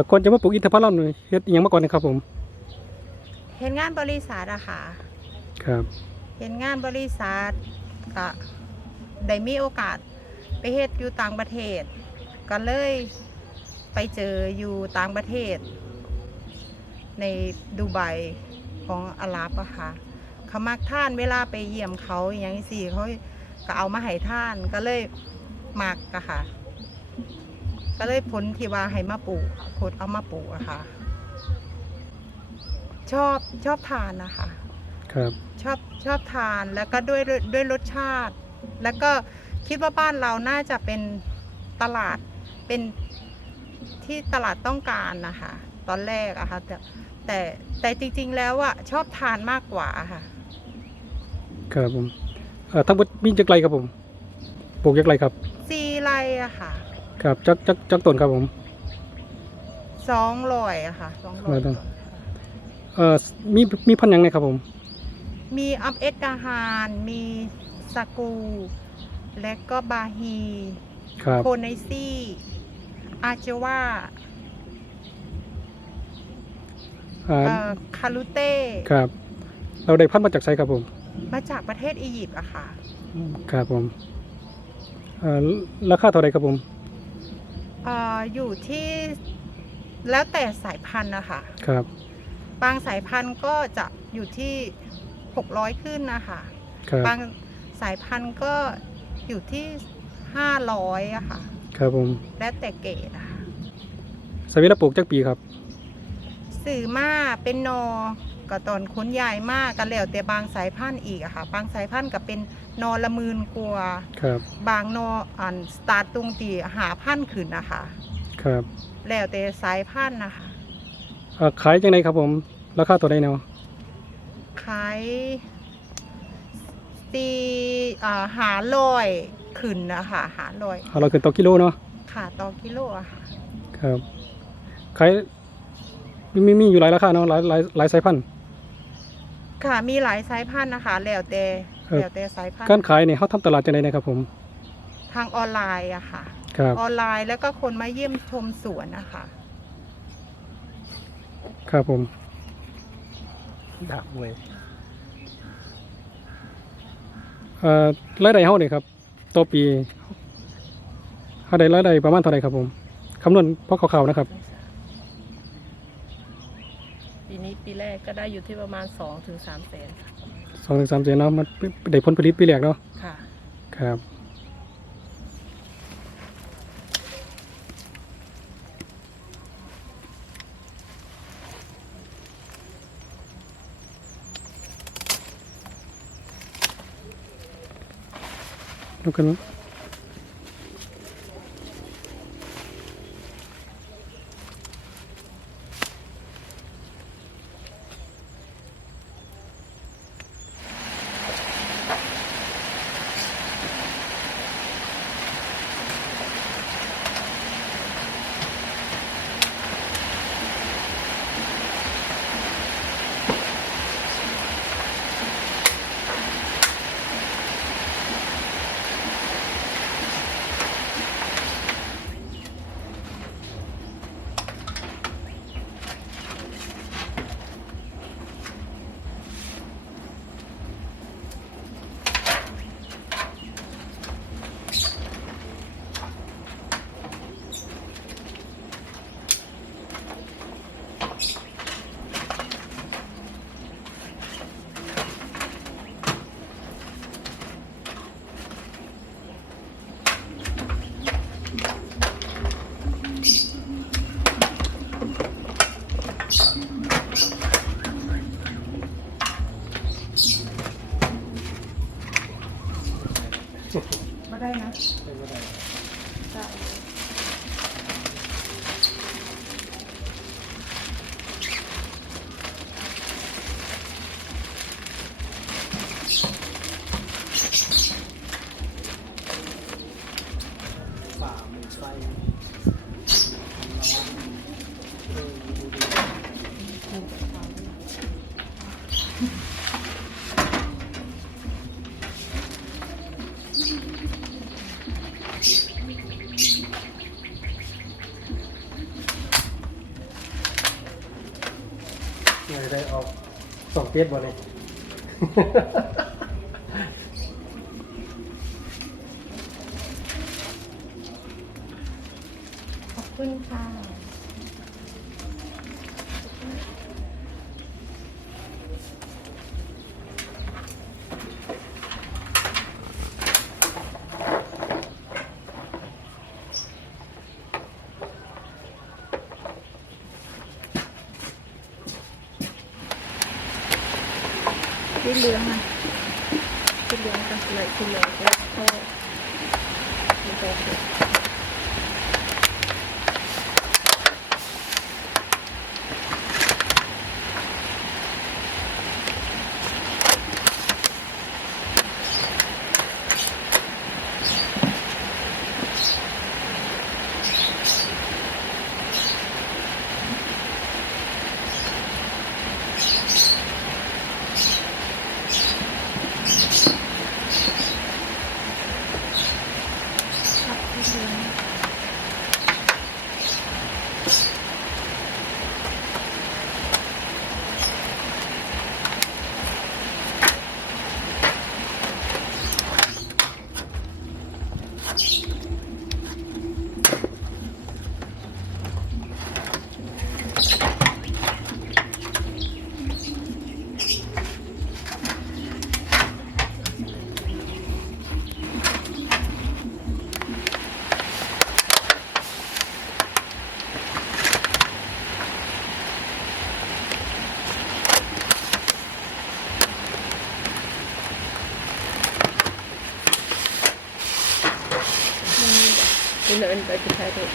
อก่อนจะมาปลูกอินทผลัมนี่เฮ็ดอิหยังมาก่อนนะครับผม เห็นงานบริษัทอะค่ะ ครับ เห็นงานบริษัทก็ได้มีโอกาสไปเฮ็ดอยู่ต่างประเทศ ก็เลยไปเจออยู่ต่างประเทศ ในดูไบของอาหรับอะค่ะเขามักท่านเวลาไปเยี่ยมเขาอหย่างสี่เขาก็เอามาให้ท่านก็เลยมักอะค่ะ ก็เลยผลที่ว่าให้มาปลูกผลเอามาปลูกอะค่ะ ชอบชอบทานนะคะครับชอบชอบทานแล้วก็ด้วยด้วยด้วยรสชาติ แล้วก็คิดว่าบ้านเราน่าจะเป็นตลาดเป็นที่ตลาดต้องการนะคะตอนแรกอะค่ะแต่แต่แต่จริง ๆ แล้วอะชอบทานมากกว่าค่ะ ครับผมเอ่อทั้งหมดมีจักไรครับผมปลูกจักไรครับ ซีไรอะค่ะ ครับจักจักจักต้นครับผมสองร้อยอะค่ะสองร้อร้ยอยต้นเอ่อมีมีพันธุ์หยังไงครับผม มีอัมเอสดาฮานมีสกู และก็บาฮีครับ โคไนซี่ อาเจวาอ่า เอ่อคารุเต้ ครับ เราได้พันธุ์มาจากไสครับผม มาจากประเทศอียิปต์อะค่ะ ครับผมเอ่อราคาเท่าไรครับผม เอ่ออยู่ที่แล้วแต่สายพันธุ์นะคะครับ บางสายพันธุ์ก็จะอยู่ที่ 600 ขึ้นนะคะครับ บางสายพันธุ์ก็อยู่ที่ 500อะค่ะ ครับผมแล้วแต่เกรดอะค่ะสวิรัปลูกจักปีครับ สื่อมาเป็นนอ ก็ตอนค้นใหญ่มากกันแล้วแต่บางสายพันธุ์อีกอะค่ะ บางสายพันธุ์ก็เป็นนอละหมืนกว่าครับ บางนออันสตาร์ตตรงตีหาพันธุ์ขึ้นนะคะ ครับแล้วแต่สายพันธุ์นะคะ เอ่อขายจังไดครับผม ราคาตัวใดเนาะขายตีอ่าหาลอยขึ้นนะคะหาลอยเอาเราขึ้นต่อกิโลเนาะ ค่ะต่อกิโลอะค่ะ ครับขายมีมีมีอยู่หลายราคาเนาะหลายหลายหลายสายพันธุ์ ค่ะมีหลายสายพันธุ์นะคะแล้วแต่เออ แล้วแต่สายพันการธุ์ขายเนี่ยเขาทำตลาดจังไดนะครับผม ทางออนไลน์อะค่ะ ครับ ออนไลน์แล้วก็คนมาเยี่ยมชมสวนนะคะครับผม ดักเว้ยเอ่อรายได้เฮาเนี่ยครับต่อปีเฮาได้รายได้ประมาณเท่าไหร่ครับผมคำนวณพอคร่าวๆนะครับ ปีนี้ปีแร กก็ได้อยู่ที่ประมาณ2ถึง3แสนค่ะสองถึงสามเดือนเนาะมันได้ผลผลิตปีแรกเนาะค่ะ ครับลุกขึ้นม Marijna. Hey Marijna. Ja. เดี๋ยได้ออกสองเทียบ่เลย ขอบคุณค่ะ ที่เหลืองอะที่เหลืองกันเลยที่เหลืองแล้วก็ มี ตัว